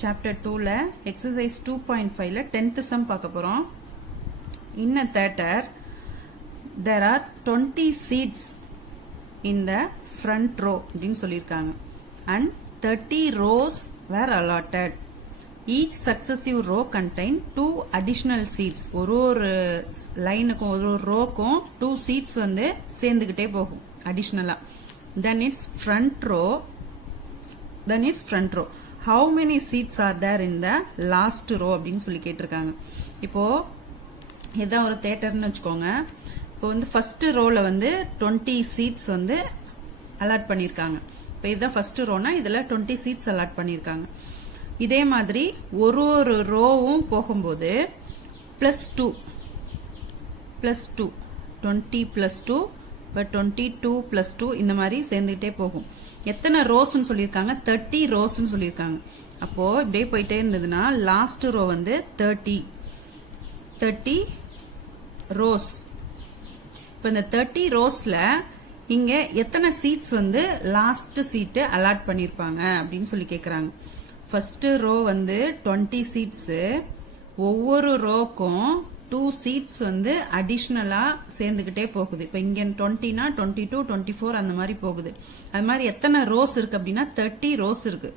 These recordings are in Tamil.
Chapter 2 exercise 2.5 10th sum பார்க்க போறோம். In a theater there are 20 seats in the front row அப்படினு சொல்லிருக்காங்க and 30 rows were allotted. Each successive row contained 2 additional seats. ஒரு லைனுக்கும் ஒரு ரோக்கும் 2 seats வந்து சேர்ந்துக்கிட்டே போகும் additionally. Then it's front row. How many seats are there in the last row அப்படின்னு சொல்லி கேட்டிருக்காங்க. இப்போ இதான் ஒரு தியேட்டர்னு வச்சுக்கோங்க. இப்போ வந்து ஃபர்ஸ்ட் ரோல வந்து 20 seats வந்து அலாட் பண்ணிருக்காங்க. இப்போ இதுதான் ஃபர்ஸ்ட் ரோனா இதுல 20 seats அலாட் பண்ணிருக்காங்க. இதே மாதிரி ஒரு ரோவும் போகும்போது +2 20 +2 22 +2 இந்த மாதிரி சேர்ந்துகிட்டே போகும். எத்தனை ரோஸ்ன்னு சொல்லிருக்காங்க? 30 ரோஸ்ன்னு சொல்லிருக்காங்க. அப்போ இப்படியே போயிட்டே இருந்ததுன்னா லாஸ்ட் ரோ வந்து 30 ரோஸ். இப்ப இந்த 30 ரோஸ்ல இங்க எத்தனை சீட்ஸ் வந்து லாஸ்ட் சீட் அலாட் பண்ணிருப்பாங்க அப்படின்னு சொல்லி கேக்குறாங்க. ஃபர்ஸ்ட் ரோ வந்து 20 சீட்ஸ், ஒவ்வொரு ரோக்கும் 2 seats வந்து அடிஷனலா சேர்ந்துகிட்டே போகுது. இப்ப இங்க 20னா 22 24 அந்த மாதிரி போகுது. அது மாதிரி எத்தனை ரோஸ் இருக்கு அப்படின்னா 30 ரோஸ் இருக்கு.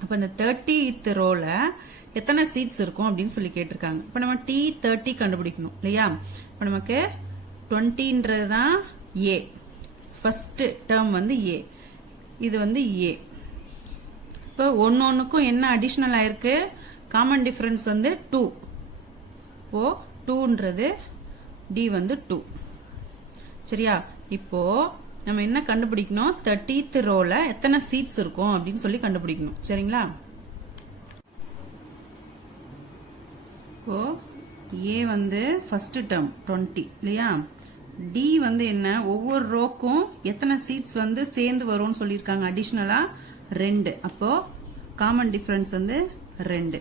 அப்ப இந்த 30th ரோல எத்தனை சீட்ஸ் இருக்கும் அப்படின்னு சொல்லி கேட்டிருக்காங்க. இப்ப நம்ம T30 கண்டுபிடிக்கணும் இல்லையா? இப்ப நமக்கு 20ன்றதுதான் A, ஃபர்ஸ்ட் டேர்ம் வந்து A, இது வந்து A. இப்ப ஒன்னொன்னுக்கும் என்ன அடிஷனல் ஆயிருக்கு? காமன் டிஃபரன்ஸ் வந்து 2. இப்போ 2ன்றது D வந்து 2. சரியா? இப்போ நம்ம என்ன கண்டுபிடிக்கணும்? 30th ரோல எத்தனை சீட்ஸ் இருக்கும் அப்படின்னு சொல்லி கண்டுபிடிக்கணும். சரிங்களா? இப்போ A வந்து ஃபர்ஸ்ட் டேர்ம் 20 இல்லையா? D வந்து என்ன? ஒவ்வொரு ரோக்கும் எத்தனை சீட்ஸ் வந்து சேர்ந்து வரும்னு சொல்லிருக்காங்க அடிஷனலா 2. அப்போ காமன் டிஃபரன்ஸ் வந்து 2.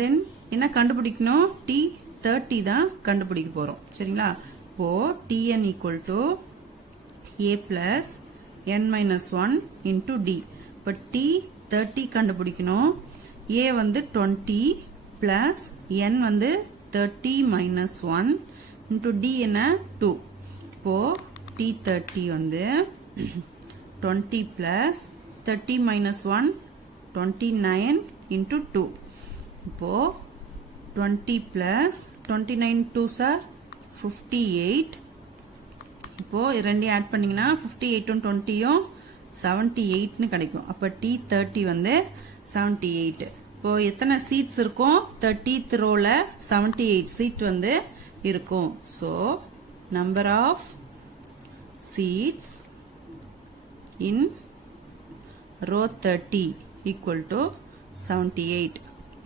தென் என்ன கண்டுபிடிக்கணும்? T30 தான் கண்டுபிடிக்க போறோம். சரிங்களா? இப்போ Tn equal to A plus n minus 1 into D. இப்போ T30 கண்டுபிடிக்கணும். A வந்து 20 plus n வந்து 30 minus 1 into D என்ன 2. இப்போ T30 வந்து 20 plus 30 minus 1 29 into 2. இப்போ 20 plus 29 2s are 58. இப்போ ரெண்டையும் ஆட் பண்ணீங்கன்னா 58 உம் 20 உம் 78 னு கிடைக்கும். அப்ப T30 வந்து 78. இப்போ எத்தனை சீட்ஸ் இருக்கும்? 30th ரோல 78 சீட் வந்து இருக்கும். So number of seats in row 30 equal to 78.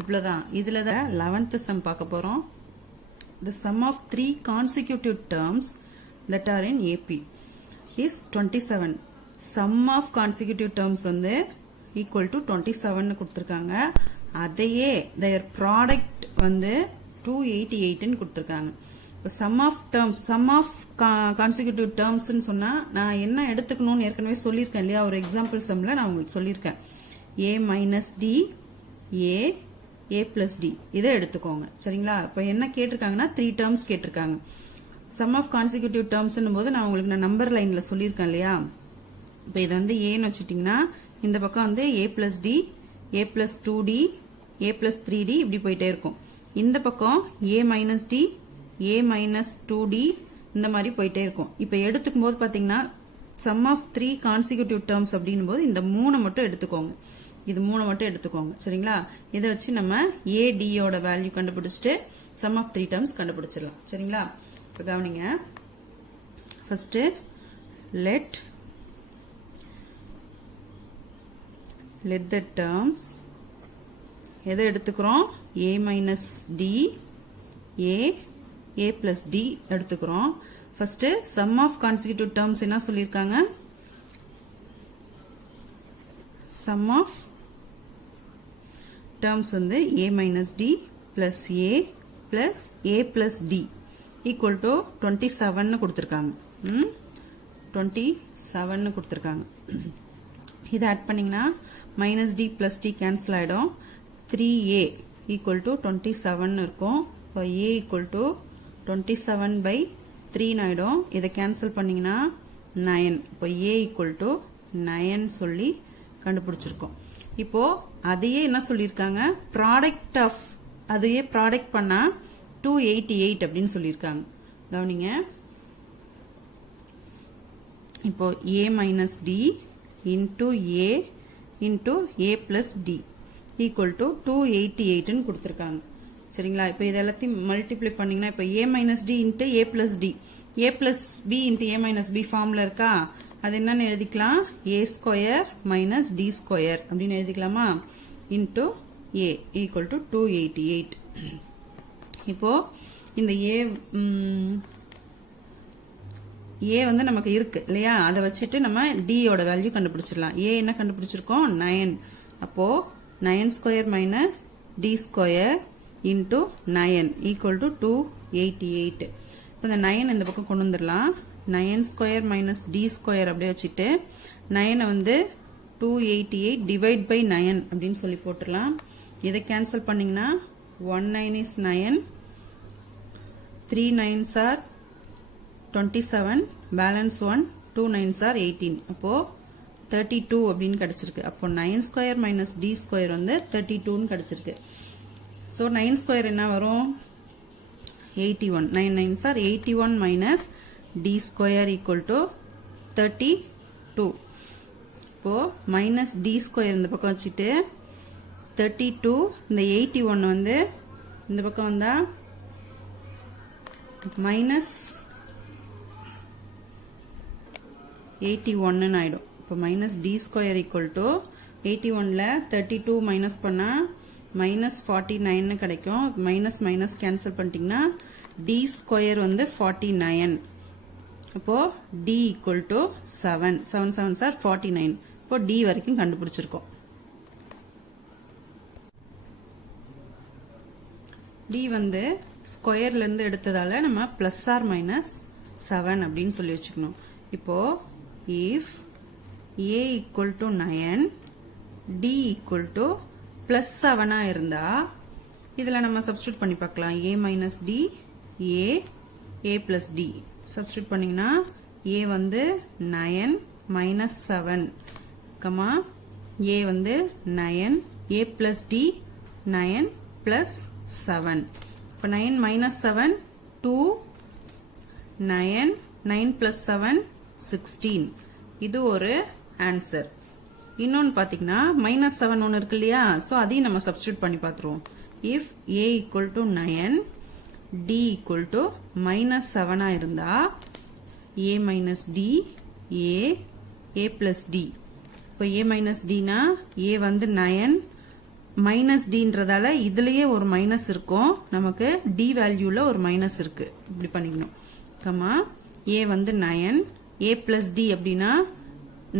இவ்வளவுதான். இதுல தான் 11th sum பார்க்க போறோம். The sum of 3 consecutive terms that are in AP is 27. Sum of consecutive terms வந்து equal to 27 னு கொடுத்திருக்காங்க. அதையே their product வந்து 288 னு கொடுத்திருக்காங்க. sum of terms, sum of consecutive terms னு சொன்னா நான் என்ன எடுத்துக்கணும்னு ஏற்கனவே சொல்லியிருக்கேன் இல்லையா? ஒரு எக்ஸாம்பிள் சம்ல நான் உங்களுக்கு சொல்லியிருக்கேன். A minus D, A plus D இதை எடுத்துக்கோங்க. சரிங்களா? இப்ப என்ன கேட்டிருக்காங்கன்னா 3 terms கேட்டிருக்காங்க. sum of consecutive terms போது நான் உங்களுக்கு நம்பர் லைன்ல சொல்லியிருக்கேன் இல்லையா? இப்ப இது வந்து ஏன்னு வச்சுட்டீங்கன்னா இந்த பக்கம் வந்து A plus D, A plus 2D, A plus 3D இப்படி போயிட்டே இருக்கும். இந்த பக்கம் A minus D, A minus 2D இந்த மாதிரி போயிட்டே இருக்கும். இப்ப எடுத்துக்கும் போது பாத்தீங்கன்னா sum of 3 consecutive terms அப்படின்னும் போது இந்த 3 மட்டும் எடுத்துக்கோங்க. இது 3 மட்டும் எடுத்துக்கோங்க. சரிங்களா? இதை வச்சு நம்ம AD யோட வேல்யூ கண்டுபிடிச்சிட்டு sum of 3 terms கண்டுபிடிச்சிடலாம். சரிங்களா? இப்ப கவனிங்க. ஃபர்ஸ்ட் let the terms எதை எடுத்துக்கிறோம்? A minus D, A plus D எடுத்துக்கிறோம். First sum of consecutive terms என்ன சொல்லிருக்காங்க? sum of terms வந்து A minus D plus A plus A plus D equal to 27 னு கொடுத்திருக்காங்க. 27 னு கொடுத்திருக்காங்க. இதை ஆட் பண்ணீங்கன்னா minus d plus d cancel ஆயிடும். 3a ஈக்குவல் டு 27 இருக்கும். இப்போ a ஈக்குவல் டு 27/3 ஆயிடும். இதை கேன்சல் பண்ணீங்கன்னா 9. இப்போ a ஈக்குவல் டு 9 சொல்லி கண்டுபிடிச்சிருக்கோம். இப்போ அதையே என்ன சொல்லியிருக்காங்க, ப்ராடக்ட் ஆஃப் அதையே ப்ராடக்ட் பண்ணா 288 அப்படின்னு சொல்லியிருக்காங்க. கவனிங்க, இப்போ a minus d into a into a plus d equal to 288 கொடுத்துருக்காங்க. சரிங்களா? இப்போ இது எல்லாத்தையும் மல்டிப்ளை பண்ணீங்கன்னா இப்போ a minus d into a plus d, a plus b into a minus b ஃபார்ம்ல இருக்கா? அது என்னன்னு எழுதிக்கலாம், a square minus d square அப்படின்னு எழுதிக்கலாமா? Into a equal to 288. இப்போ இந்த a வந்து நமக்கு இருக்கு இல்லையா, அதை வச்சுட்டு நம்ம d யோட வேல்யூ கண்டுபிடிச்சிடலாம். a என்ன கண்டுபிடிச்சிருக்கோம், 9. அப்போ 9 square minus d square into 9 equal to 288. இப்போ இந்த 9 இந்த பக்கம் கொண்டு வந்துடலாம். 9 ஸ்கொயர் மைனஸ் டி ஸ்கொயர் அப்படியே வச்சுட்டு 9 வந்து 288 டிவைட் பை 9 அப்படின்னு சொல்லி போட்டுடலாம். இதை கேன்சல் பண்ணீங்கன்னா 1 9 is 9, 3 9s are 27, balance 1, 2 9s are 18. அப்போ 32 அப்படின்னு கிடைச்சிருக்கு. அப்போ 9 ஸ்கொயர் மைனஸ் டி ஸ்கொயர் வந்து 32 கிடைச்சிருக்கு. ஸோ 9 ஸ்கொயர் என்ன வரும், 81. 9 9s are 81 minus d square equal to 32. இப்போ மைனஸ் டி ஸ்கொயர் இந்த பக்கம் வச்சுட்டு 32, இந்த 81 வந்து இந்த பக்கம் வந்தா மைனஸ் 81 ஆயிடும். இப்போ minus d square equal to 81ல 32 மைனஸ் பண்ணா மைனஸ் 49 கிடைக்கும். மைனஸ் மைனஸ் கேன்சல் பண்ணிட்டீங்கன்னா டி ஸ்கொயர் வந்து 49. அப்போ d equal to 7. 7 7s are 49. இப்போ d வரைக்கும் கண்டுபிடிச்சிருக்கோம். d வந்து ஸ்கொயர்ல இருந்து எடுத்ததால நம்ம பிளஸ் ஆர் மைனஸ் 7 அப்படின்னு சொல்லி வச்சுக்கணும். இப்போ if a equal to 9, d equal to plus 7 இருந்தா இதுல நம்ம சப்ஸ்டியூட் பண்ணி பார்க்கலாம். a minus d, a plus d substitute பண்ணீங்கன்னா a வந்து 9 மைனஸ் 7, கமா a வந்து 9, a பிளஸ் டி 9 பிளஸ் 7. இப்போ 9 மைனஸ் 7 2, 9 9 பிளஸ் 7 16. இது ஒரு ஆன்சர். இன்னொன்னு பாத்தீங்கன்னா மைனஸ் 7 ஒன்னு இருக்கு இல்லையா, சோ அதையும் நம்ம சப்ஸ்டியூட் பண்ணி பார்த்துருவோம். If a equal to 9, d equal to minus 7 இருந்தா a minus d, a plus d. இப்போ a மைனஸ் டினா a வந்து 9 மைனஸ் டின்றதால இதுலயே ஒரு மைனஸ் இருக்கும், நமக்கு d வேல்யூல ஒரு மைனஸ் இருக்கு, இப்படி பண்ணிக்கணும். கமா a வந்து 9, a பிளஸ் டி அப்படின்னா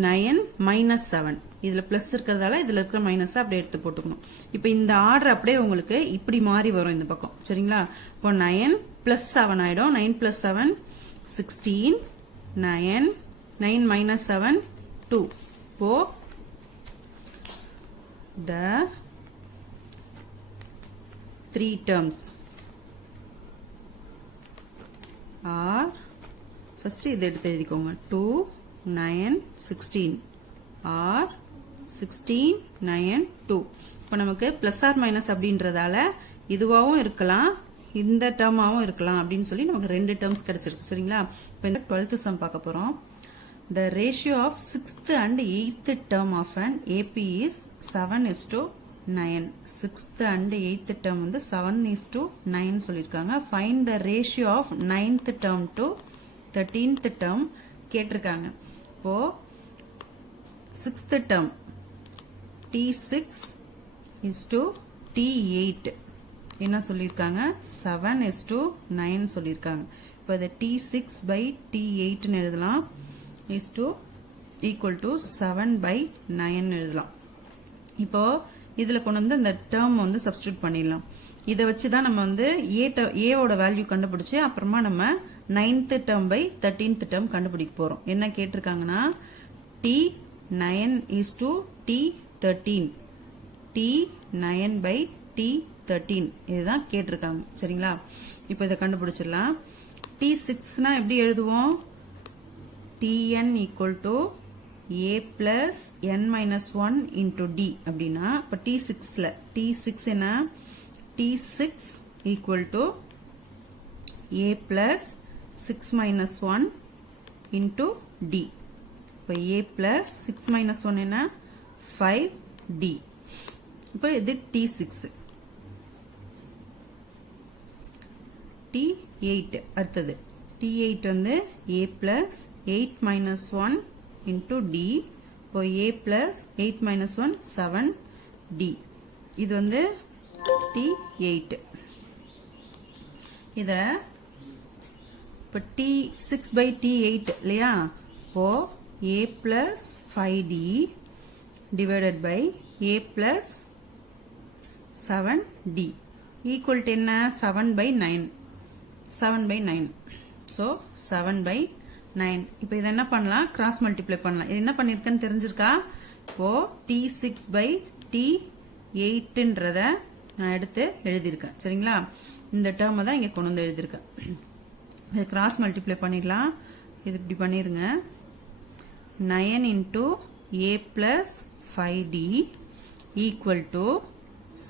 9 மைனஸ் 7, இதுல பிளஸ் இருக்கிறதால இதுல இருக்கிற மைனஸ் அப்படியே எடுத்து போட்டுக்கணும். இப்ப இந்த ஆர்டர் அப்படியே உங்களுக்கு இப்படி மாறி வரும் இந்த பக்கம். சரிங்களா? இப்போ 9 பிளஸ் 7 ஆயிடும். 9 பிளஸ் 7 16, 9 9 மைனஸ் 7 2. இப்போ the 3 terms are, first இதை எடுத்து எழுதிக்கோங்க, 2 9 16 or 16 9 2. இப்போ நமக்கு பிளஸ் ஆர் மைனஸ் அப்படின்றதால இதுவாகவும் இருக்கலாம், இந்த டேர்மாவும் இருக்கலாம் அப்படின்னு சொல்லி நமக்கு 2 டேர்ம்ஸ் கிடைச்சிருக்கு. சரிங்களா? இப்போ இந்த 12th சம் பார்க்க போறோம். The ratio of 6th and 8th term of an AP is 7:9. 6th and 8th term வந்து 7:9 சொல்லிருக்காங்க. Find the ratio of 9th term to 13th term கேட்டிருக்காங்க. இப்போ 6th term T6 is to T8 என்ன சொல்லிருக்காங்க, 7:9 சொல்லிருக்காங்க. இப்போ இதை T6 by T8 எழுதலாம், is to equal to 7/9 எழுதலாம். இப்போ இதுல கொண்டு வந்து இந்த டேர்ம் வந்து சப்ஸ்டிட்யூட் பண்ணிடலாம். இதை வச்சுதான் நம்ம வந்து a ஓட வேல்யூ கண்டுபிடிச்சு அப்புறமா நம்ம 9th term by 13th term கண்டுபிடிக்க போறோம். என்ன கேட்டிருக்காங்கன்னா T 9 is to T13. T9 by T13 இதுதான் கேட்டிருக்காங்க. சரிங்களா? இப்போ இதை கண்டுபிடிச்சிடலாம். T6னா எப்படி எழுதுவோம்? Tn equal to A plus n minus 1 into D அப்படின்னா இப்போ T6 என்ன? T6 equal to A plus 6 minus 1 into D. இப்போ A plus 6 minus 1 என்ன? 5D. இப்போ இது T6. T8 அடுத்தது. T8 வந்து A plus 8 minus 1 into D. இப்போ A plus 8 minus 1 7D. இது வந்து T8. இத இப்போ T6 by T8 இல்லையா? இப்போ A plus 5D divided by A plus 7D equal to என்ன? 7 by 9. 7 by 9. So 7 by 9. இப்போ இதை என்ன பண்ணலாம்? கிராஸ் மல்டிப்ளை பண்ணலாம். இது என்ன பண்ணிருக்கேன்னு தெரிஞ்சிருக்கா? இப்போ T6 by T8ன்றத நான் எடுத்து எழுதியிருக்கேன். சரிங்களா? இந்த டேர்மை தான் இங்க கொண்டு வந்து எழுதியிருக்கேன். இது கிராஸ் மல்டிப்ளை பண்ணிடலாம். இது இப்படி பண்ணிருங்க. 9 into A plus 5D equal to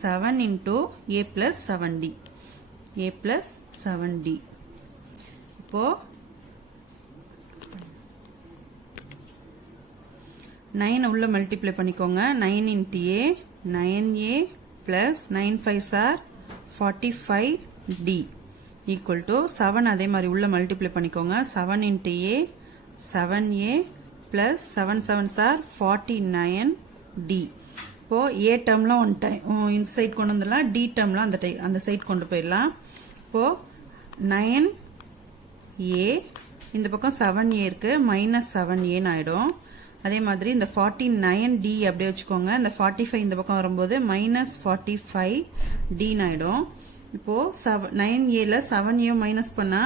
7 into A plus 7D. A plus 7D. இப்போ 9 உள்ள மல்டிப்ளை பண்ணிக்கோங்க. 9 into A 9A plus 9 5s are 45D equal to 7 அதே மாதிரி உள்ள மல்டிப்ளை பண்ணிக்கோங்க. 7 into A 7A plus 7 7s are 49D. இப்போ A டேர்ம்லாம் ஒன் டைம் இந்த சைட் கொண்டு வந்துடலாம். D டேர்ம்லாம் அந்த சைட் கொண்டு போயிடலாம். இப்போ 9A இந்த பக்கம் 7A இருக்கு மைனஸ் 7A ஆயிடும். அதே மாதிரி இந்த 49D அப்படியே வச்சுக்கோங்க. இந்த 45 இந்த பக்கம் வரும்போது மைனஸ் 45D ஆயிடும். இப்போ 9Aல 7A மைனஸ் பண்ணா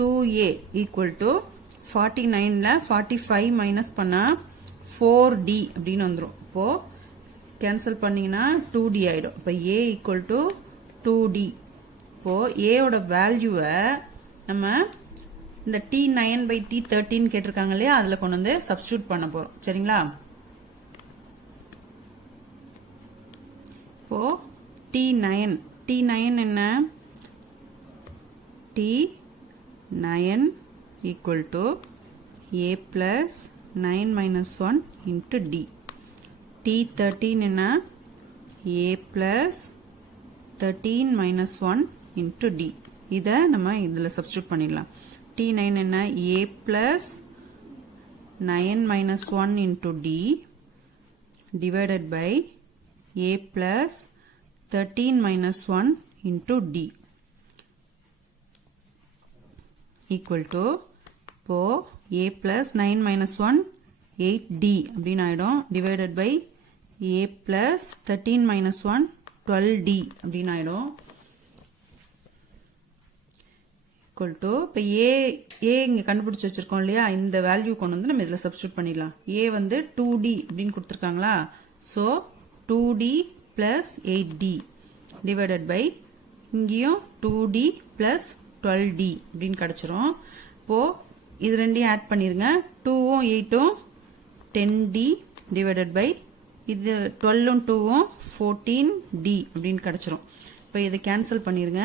2A ஈக்குவல் டு 49ல 45 மைனஸ் பண்ணா 4D அப்படின்னு வந்துடும். இப்போ கேன்சல் பண்ணீங்கன்னா 2D ஆயிடும். இப்போ A ஈக்குவல் டு 2D. இப்போ A ஓட வேல்யூவை நம்ம இந்த T9 by T13 கேட்டிருக்காங்க இல்லையா? அதுல கொண்டு வந்து சப்ஸ்டிடியூட் பண்ண போறோம். சரிங்களா? இப்போ T9 என்ன? T9 equal to A plus 9 minus 1 into D. T13 என்ன? A plus 13 minus 1 into D. இத நம்ம இதுல சப்ஸ்டிடியூட் பண்ணிடலாம். T9 என்ன? A plus 9 minus 1 into D divided by A plus 13 minus 1 into D equal to இப்போ A plus 9 minus 1 8D அப்படின்னு ஆயிடும். divided by A plus 13 minus 1 12D அப்படின்னு ஆயிடும். equal to இப்போ A இங்க கண்டுபிடிச்சு வச்சிருக்கோம் இல்லையா? இந்த வேல்யூ கொண்டு வந்து நம்ம இதுல சப்ஸ்டிடியூட் பண்ணிடலாம். A வந்து 2D அப்படின்னு கொடுத்திருக்காங்களா? so 2D plus 8D divided by இங்கேயும் 2D plus 12D அப்படின்னு கிடைச்சிரும். இப்போ இது ரெண்டையும் ஆட் பண்ணிருங்க. 2ம் 8ம் 10D divided by இது 12ம் 2ம் 14D அப்படின்னு கிடைச்சிரும். இப்போ இதை கேன்சல் பண்ணிருங்க.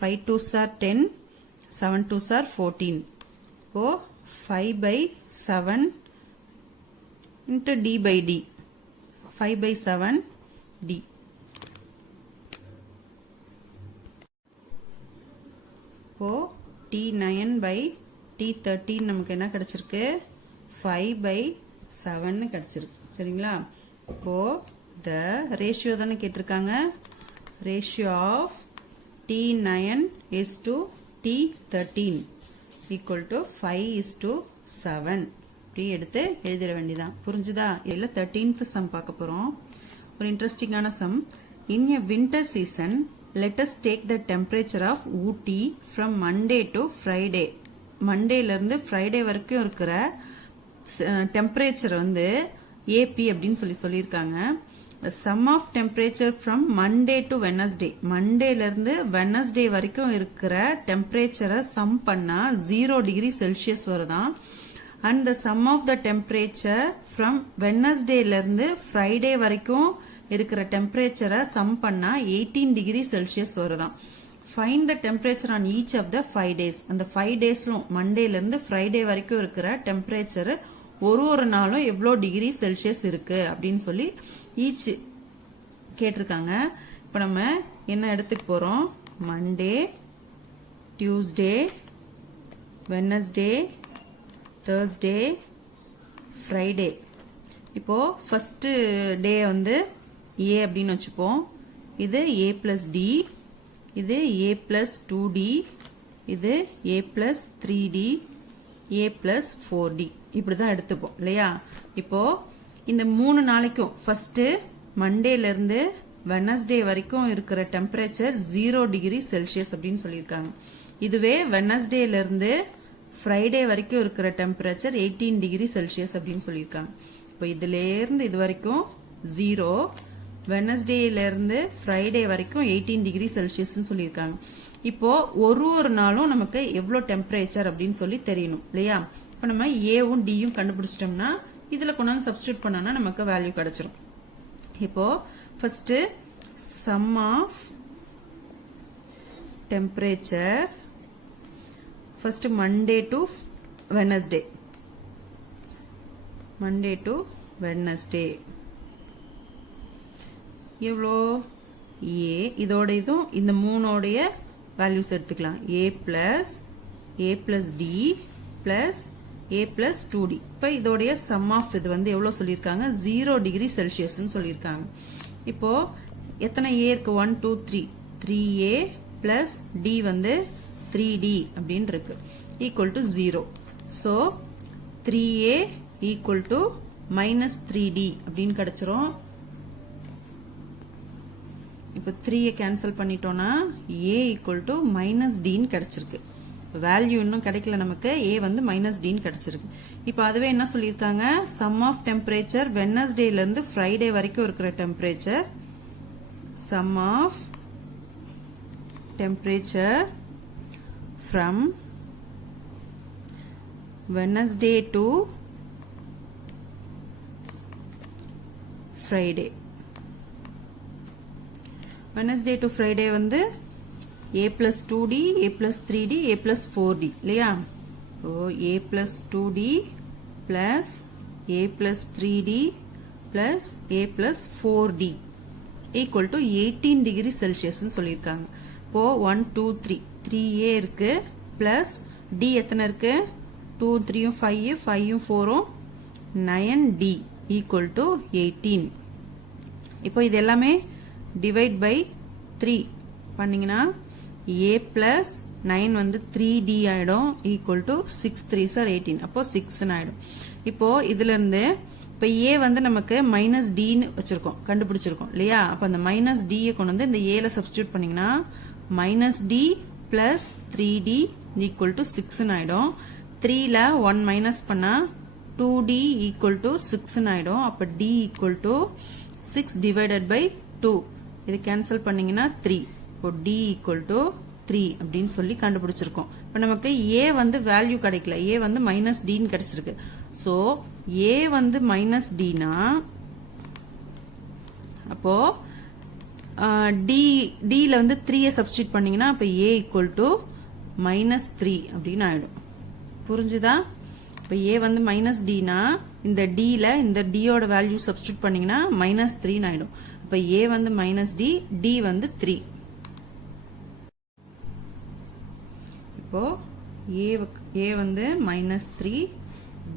5 2s are 10 7 2s are 14. இப்போ 5 by 7 into D by D. 5 by 7 D. இப்போ T9 by T13 நமக்கு என்ன கிடைச்சிருக்கு? 5 by 7 கிடைச்சிருக்கு. சரிங்களா? இப்போ the ratio தானே கேட்டிருக்காங்க. ratio of T9 is to T13 equal to 5 is to 7. இப்படி எடுத்து எழுதிட வேண்டியதான். புரிஞ்சுதா? இல்ல 13th sum பார்க்க போறோம். ஒரு இன்ட்ரெஸ்டிங்கான sum. In a winter season, let us take the temperature of Ooty from Monday to Friday. மண்டேல இருந்து ஃப்ரைடே வரைக்கும் இருக்கிற டெம்பரேச்சர் வந்து ஏபி அப்படின்னு சொல்லியிருக்காங்க. Sum of temperature from Monday to Wednesday, மண்டேல இருந்து வெனஸ்டே வரைக்கும் இருக்கிற டெம்பரேச்சரை சம் பண்ணா 0 டிகிரி செல்சியஸ் வருதான். And the sum of the temperature from வெனஸ்டேல இருந்து ஃப்ரைடே வரைக்கும் இருக்கிற டெம்பரேச்சரை சம் பண்ணா 18 டிகிரி செல்சியஸ் வருதான். Find the temperature on each of the 5 days. அந்த 5 டேஸும் மண்டேல இருந்து ஃப்ரைடே வரைக்கும் இருக்கிற டெம்பரேச்சர் ஒரு நாளும் எவ்வளோ டிகிரி செல்சியஸ் இருக்கு அப்படின்னு சொல்லி ஈச் கேட்டிருக்காங்க. இப்ப நம்ம என்ன எடுத்துக்க போறோம்? Monday, Tuesday, Wednesday, Thursday, Friday. இப்போ ஃபர்ஸ்ட் டே வந்து ஏ அப்படின்னு வச்சுப்போம். இது ஏ பிளஸ் டி, இது ஏ பிளஸ் 2d, இது ஏ பிளஸ் 3d, ஏ பிளஸ் 4d. இப்படிதான் எடுத்துப்போம் இல்லையா? இப்போ இந்த 3 நாளைக்கும் ஃபர்ஸ்ட் மண்டேல இருந்து வெனஸ்டே வரைக்கும் இருக்கிற டெம்பரேச்சர் 0 டிகிரி செல்சியஸ் அப்படின்னு சொல்லியிருக்காங்க. இதுவே வெனஸ்டேல இருந்து ஃப்ரைடே வரைக்கும் இருக்கிற டெம்பரேச்சர் 18 டிகிரி செல்சியஸ் அப்படின்னு சொல்லியிருக்காங்க. இப்போ இதுல இருந்து இது வரைக்கும் 0, வெனஸ்டேல இருந்து ஃப்ரைடே வரைக்கும் 18 டிகிரி செல்சியஸ் சொல்லியிருக்காங்க. இப்போ ஒரு நாளும் நமக்கு எவ்வளவு டெம்பரேச்சர் அப்படின்னு சொல்லி தெரியணும் இல்லையா? இப்ப நம்ம ஏவும் டியும் கண்டுபிடிச்சிட்டோம்னா இதுல கொண்டாந்து சப்ஸ்டியூட் பண்ணா நமக்கு வேல்யூ கிடைச்சிரும். இப்போ first sum of temperature first Monday to Wednesday, Monday to Wednesday எவ்வளோ? ஏ, இதோட இதுவும் இந்த 3ஓடைய வேல்யூஸ் எடுத்துக்கலாம். A plus d plus a plus 2d. இப்ப இதோடைய சம் ஆஃப் இது வந்து எவ்வளவு சொல்லியிருக்காங்க? 0 டிகிரி செல்சியஸ் சொல்லியிருக்காங்க. இப்போ எத்தனை ஏ இருக்கு? 1 2 3, 3a பிளஸ் டி வந்து 3d அப்படின்னு இருக்கு, equal to 0. So 3a equal to minus 3d அப்படின்னு கிடைச்சிரும். இப்போ 3 கேன்சல் பண்ணிட்டோம்னா a ஈக்குவல் டு மைனஸ் டின்னு கிடைச்சிருக்கு. வேல்யூ இன்னும் கிடைக்கல நமக்கு, a வந்து மைனஸ் டின்னு கிடைச்சிருக்கு. இப்போ அதுவே என்ன சொல்லியிருக்காங்க? சம் ஆஃப் டெம்பரேச்சர் வெனஸ்டேல இருந்து ஃப்ரைடே வரைக்கும் இருக்கிற temperature, sum of temperature from Wednesday to Friday. Wednesday to Friday வந்து a plus 2d, a plus 3d, a plus 4d இல்லையா? So a plus 2d plus a plus 3d plus a plus 4d equal to 18 degree Celsius சொல்லியிருக்காங்க. இப்போ 1 2 3, 3a இருக்கு plus d எத்தனை இருக்கு? 2 3 5, 5 4 9d equal to 18. இப்போ இது எல்லாமே divide by 3 பண்ணீங்கன்னா a plus 9 வந்து 3d ஆயிடும், ஈக்குவல் டு 6 3s are 18. அப்போ 6 ஆயிடும். இப்போ இதுல இருந்து இப்ப a வந்து நமக்கு மைனஸ் டின்னு வச்சிருக்கோம், கண்டுபிடிச்சிருக்கோம் இல்லையா? அப்ப அந்த மைனஸ் டி கொண்டு வந்து இந்த ஏல சப்ஸ்டியூட் பண்ணீங்கன்னா minus d plus 3d equal to 6 ஆயிடும். 3ல 1 மைனஸ் பண்ணா 2d ஈக்குவல் டு 6 ஆயிடும். அப்ப d equal to 6 divided by 2, இது கேன்சல் பண்ணீங்கன்னா 3. இப்போ d ஈக்குவல் டு 3 அப்படின்னு சொல்லி கண்டுபிடிச்சிருக்கோம். இப்ப நமக்கு a வந்து வேல்யூ கிடைக்கல, a வந்து மைனஸ் டின்னு கிடைச்சிருக்கு. சோ a வந்து மைனஸ் டினா அப்போ d-ல வந்து 3 சப்ஸ்டியூட் பண்ணீங்கன்னா அப்ப a ஈக்குவல் டு மைனஸ் 3 அப்படின்னு ஆயிடும். புரிஞ்சுதா? இப்ப a வந்து மைனஸ் டினா இந்த d-ல இந்த d-யோட வேல்யூ சப்ஸ்டியூட் பண்ணீங்கன்னா மைனஸ் 3 ஆயிடும். அப்ப a வந்து மைனஸ் டி, d வந்து 3. இப்போ a வந்து மைனஸ் 3,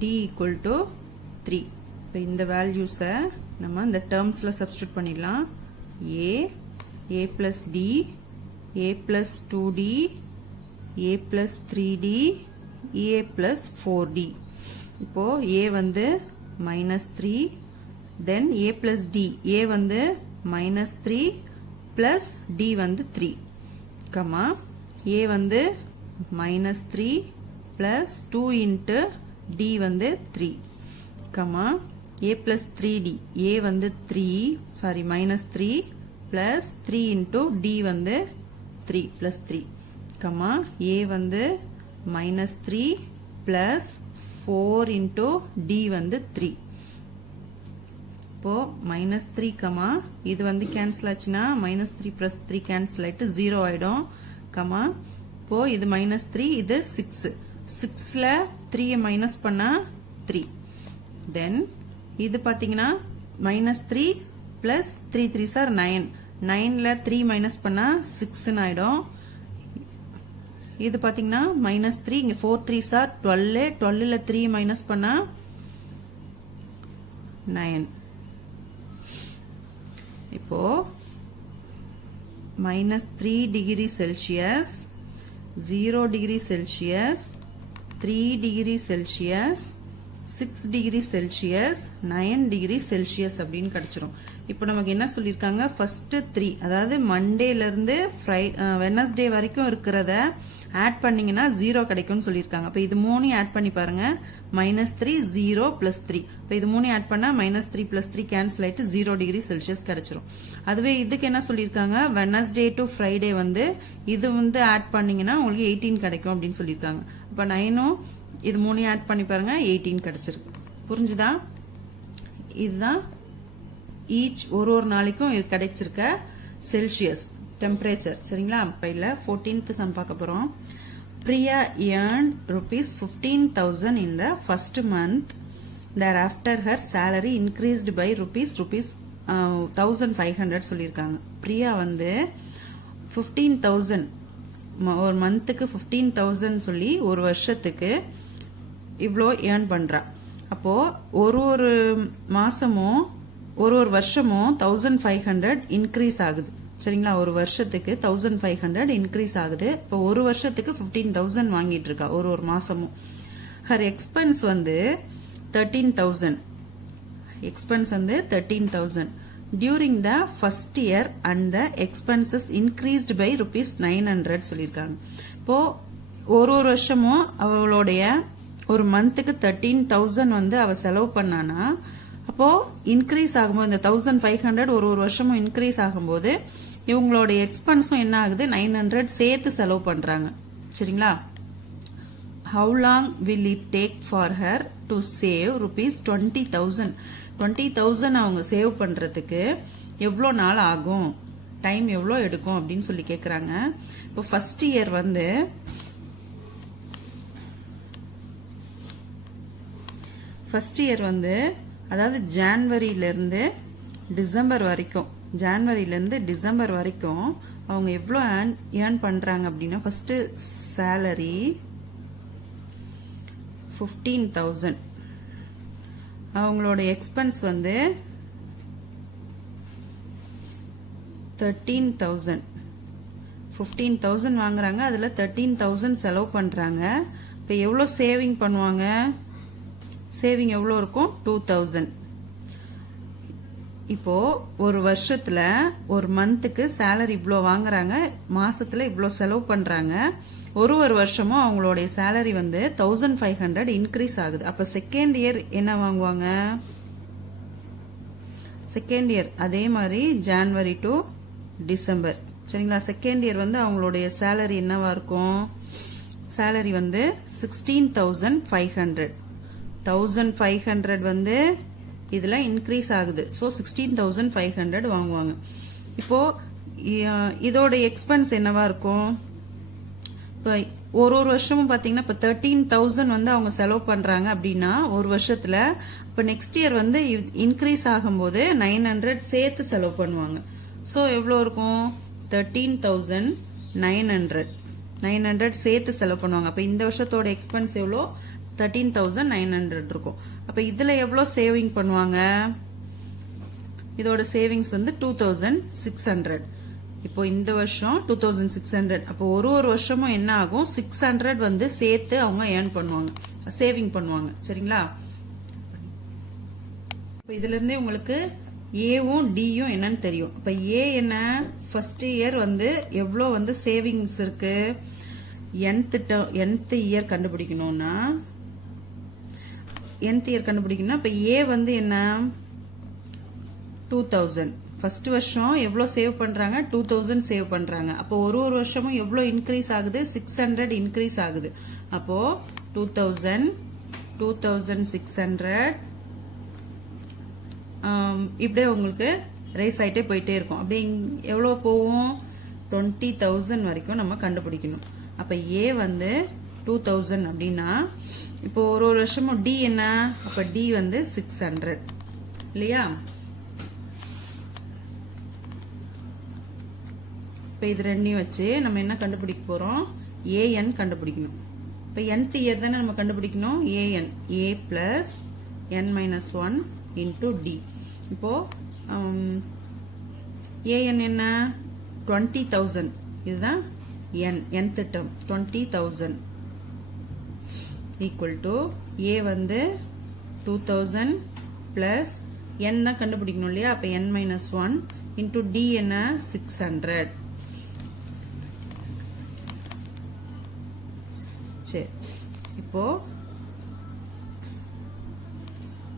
d ஈக்குவல் டு 3. இப்போ இந்த வேல்யூஸை நம்ம இந்த டேர்ம்ஸ்ல சப்ஸ்டியூட் பண்ணிடலாம். a plus d, a plus 2d, a plus 3d, a plus 4d. இப்போ a வந்து minus 3, then a plus d, a வந்து மைனஸ் 3 பிளஸ் d வந்து 3, கமா a வந்து மைனஸ் 3 பிளஸ் 2 இன்ட்டு d வந்து 3, comma a plus 3d, a வந்து 3 sorry minus 3 plus 3 into d வந்து 3 plus 3 கமா a வந்து minus 3 plus 4 into d வந்து 3 இப்போ minus 3 கமா இது வந்து cancel ஆச்சுனா minus 3 plus 3 cancel ஆயிட்டு 0 ஆயிடும் கமா இப்போ இது minus 3 இது 6 6ல 3 மைனஸ் பண்ணா 3 then இது பாத்தீங்கன்னா minus 3 plus 3 3s are 9 9ல 3 minus பண்ணா 6 ஆயிடும் இது பாத்தீங்கன்னா minus 3 இங்க 4 3s are 12 12ல 3 மைனஸ் பண்ணா 9 இப்போ minus 3 degree Celsius 0 degree Celsius 3 degree Celsius 6 degree Celsius 9 degree Celsius அப்படின்னு கிடைச்சிரும் இப்போ நமக்கு என்ன சொல்லிருக்காங்க ஃபர்ஸ்ட் 3 அதாவது மண்டேல இருந்து வெட்னஸ்டே வரைக்கும் இருக்கிறத ஆட் பண்ணீங்கன்னா 0 கிடைக்கும்னு சொல்லிருக்காங்க அப்ப இது மூணையும் ஆட் பண்ணி பாருங்க -3 0 plus 3 இப்ப இது மூணையும் ஆட் பண்ணா -3 plus 3 கேன்சல் ஆயிட்டு 0 டிகிரி செல்சியஸ் கிடைச்சிரும் அதுவே இதுக்கு என்ன சொல்லிருக்காங்க வெட்னஸ்டே டு ஃப்ரைடே வந்து இது வந்து ஆட் பண்ணீங்கன்னா உங்களுக்கு 18 கிடைக்கும் அப்படின்னு சொல்லிருக்காங்க அப்ப 9 இது மூணையும் ஆட் பண்ணி பாருங்க 18 கிடைச்சிருக்கு புரிஞ்சுதா இதுதான் ஈச் ஒரு நாளைக்கும் கிடைச்சிருக்க செல்சியஸ் டெம்பரேச்சர் சரிங்களா இப்ப இல்ல 14th சம் பார்க்க போறோம் Priya earned rupees 15,000 in the first month thereafter her salary increased by rupees 1,500 சொல்லிருக்காங்க பிரியா வந்து 15,000 ஒரு மந்த்துக்கு 15,000 சொல்லி ஒரு வருஷத்துக்கு இவ்ளோ ஏர்ன் பண்றா அப்போ ஒரு மாசமும் ஒரு வருஷமும் 1,500 இன்க்ரீஸ் ஆகுது சரிங்களா ஒரு வருஷத்துக்கு 1,500 இன்க்ரீஸ் ஆகுது இப்போ ஒரு வருஷத்துக்கு 15,000 வாங்கிட்டு இருக்கா ஒரு மாசமும் ஹர் எக்ஸ்பென்ஸ் வந்து 13,000 எக்ஸ்பென்ஸ் வந்து 13,000 during the first year and the expenses increased by rupees 900 சொல்லிருக்காங்க இப்போ ஒரு வருஷமும் அவளுடைய ஒரு மந்த்துக்கு 13,000 வந்து அவ செலவு பண்ணானா அப்போ இன்க்ரீஸ் ஆகும்போது இந்த 1,500 ஒரு வருஷமும் இன்க்ரீஸ் ஆகும்போது இவங்களோட எக்ஸ்பென்ஸும் என்ன ஆகுது 900 சேர்த்து செலவு பண்றாங்க சரிங்களா how long will it take for her to save rupees 20,000 20,000 அவங்க சேவ் பண்றதுக்கு எவ்வளவு நாள் ஆகும் டைம் எவ்வளவு எடுக்கும் அப்படின்னு சொல்லி கேக்குறாங்க இப்போ ஃபர்ஸ்ட் இயர் வந்து அதாவது ஜனவரியில இருந்து டிசம்பர் வரைக்கும் அவங்க எவ்வளவு ஏர்ன் பண்றாங்க அப்படின்னா ஃபர்ஸ்ட் salary 15,000 அவங்களோட எக்ஸ்பென்ஸ் வந்து 13,000 15,000 வாங்குறாங்க அதுல 13,000 செலவு பண்றாங்க இப்ப எவ்வளவு சேவிங் பண்ணுவாங்க சேவிங் எவ்வளவு இருக்கும் 2,000 இப்போ ஒரு வருஷத்துல ஒரு மந்த்துக்கு salary இவ்ளோ வாங்குறாங்க மாசத்துல இவ்ளோ செலவு பண்றாங்க ஒரு வருஷமும் அவங்களுடைய salary வந்து 1,500 இன்க்ரீஸ் ஆகுது அப்ப செகண்ட் இயர் என்ன வாங்குவாங்க செகண்ட் இயர் அதே மாதிரி ஜனவரி டு டிசம்பர் சரிங்களா செகண்ட் இயர் வந்து அவங்களுடைய salary என்னவா இருக்கும் salary வந்து 16,500 1,500 வந்து இதுல இன்க்ரீஸ் ஆகுது சோ 16,500 வாங்குவாங்க இப்போ இதோட எக்ஸ்பென்ஸ் என்னவா இருக்கும் இப்போ ஒரு வருஷமும் பாத்தீங்கன்னா இப்ப 13,000 வந்து அவங்க செலவு பண்றாங்க அப்படின்னா ஒரு வருஷத்துல இப்ப நெக்ஸ்ட் இயர் வந்து இன்க்ரீஸ் ஆகும்போது 900 சேர்த்து செலவு பண்ணுவாங்க சோ எவ்வளவு இருக்கும் 13,900 சேர்த்து செலவு பண்ணுவாங்க அப்ப இந்த வருஷத்தோட எக்ஸ்பென்ஸ் எவ்வளோ 13,900 இருக்கும் அப்ப இதுல எவ்வளவு சேவிங் பண்ணுவாங்க இதோட சேவிங்ஸ் வந்து 2,600 இப்போ இந்த வருஷம் 2,600 அப்போ ஒரு வருஷமும் என்ன ஆகும் 600 வந்து சேர்த்து அவங்க ஏர்ன் பண்ணுவாங்க சேவிங் பண்ணுவாங்க சரிங்களா இப்போ இதுல இருந்தே உங்களுக்கு ஏவும் டியும் என்னன்னு தெரியும் இப்ப ஏ என்ன ஃபர்ஸ்ட் இயர் வந்து எவ்வளவு வந்து சேவிங்ஸ் இருக்கு nth இயர் கண்டுபிடிக்கணும்னா nth இயர் கண்டுபிடிக்கணும். அப்ப A வந்து என்ன 2000. ஃபர்ஸ்ட் வருஷம் எவ்வளவு சேவ் பண்றாங்க 2000 சேவ் பண்றாங்க. அப்போ ஒரு வருஷமும் எவ்வளவு இன்க்ரீஸ் ஆகுது 600 இன்க்ரீஸ் ஆகுது. அப்போ 2000 2600 இப்படியே உங்களுக்கு ரேஸ் ஆயிட்டே போயிட்டே இருக்கும். அப்படி எவ்வளவு போகும் 20,000 வரைக்கும் நம்ம கண்டுபிடிக்கணும். அப்ப A வந்து 2000 அப்படின்னா இப்போ ஒரு வருஷமும் D என்ன, அப்ப D வந்து 600 இல்லையா? இப்ப இது ரெண்டையும் வச்சு நம்ம என்ன கண்டுபிடிக்க போறோம், AN கண்டுபிடிக்கணும். இப்ப nth இயர் தானே நம்ம கண்டுபிடிக்கணும். AN A plus n minus 1 into D. இப்போ AN என்ன 20,000, இதுதான் nth term 20,000 equal to A வந்து 2000 plus n தான் கண்டுபிடிக்கணும் இல்லையா? அப்ப n minus 1 into D என்ன 600. சரி, இப்போ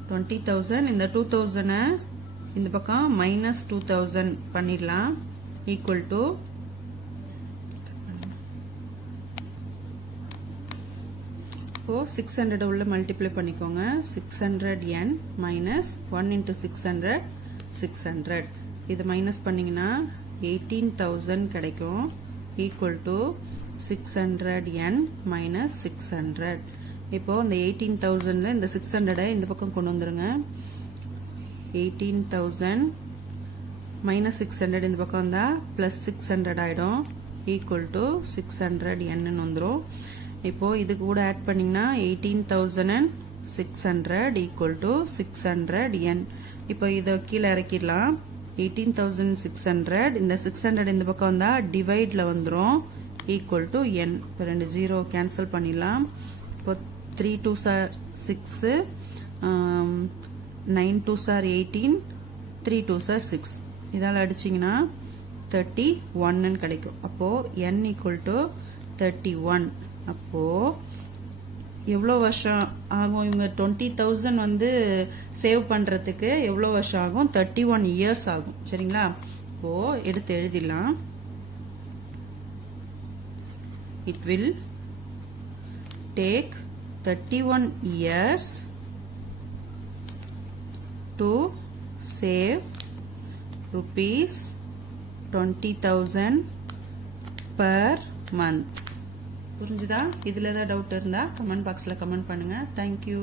20,000 இந்த 2000 இந்த பக்கம் minus 2000 பண்ணிடலாம். equal to இப்போ 600 உள்ள மல்டிப்ளை பண்ணிக்கோங்க. 600n minus 1 into 600 600. இது மைனஸ் பண்ணீங்கன்னா 18,000 கிடைக்கும். equal to 600n minus 600. இப்போ இந்த 18,000 இந்த 600 இந்த பக்கம் கொண்டு வந்துருங்க. 18,000 minus 600 இந்த பக்கம் வந்தா plus 600 ஆயிடும். equal to 600n வந்துரும். இப்போ இது கூட ஆட் பண்ணீங்கன்னா 18,600 equal to 600n. இப்போ இத கீழே இறக்கிடலாம். 18,600 இந்த 600 இந்த பக்கம் வந்தா டிவைட்ல வந்துரும். equal to n. இப்போ ரெண்டு 0 கேன்சல் பண்ணிடலாம். இப்போ 3 2s are 6, 9 2s are 18, 3 2s are 6. இதால அடிச்சீங்கன்னா 31 கிடைக்கும். அப்போ n equal to 31. அப்போ எவ்வளவு வருஷம் ஆகும் இவங்க 20,000 வந்து சேவ் பண்றதுக்கு எவ்வளவு வருஷம் ஆகும் 31 இயர்ஸ் ஆகும். சரிங்களா? இப்போ எடுத்து எழுதிடலாம். It will take 31 years to save rupees 20,000 per month. புரிஞ்சுதா? இதுல ஏதாவது டவுட் இருந்தா கமெண்ட் பாக்ஸ்ல கமெண்ட் பண்ணுங்க. Thank you.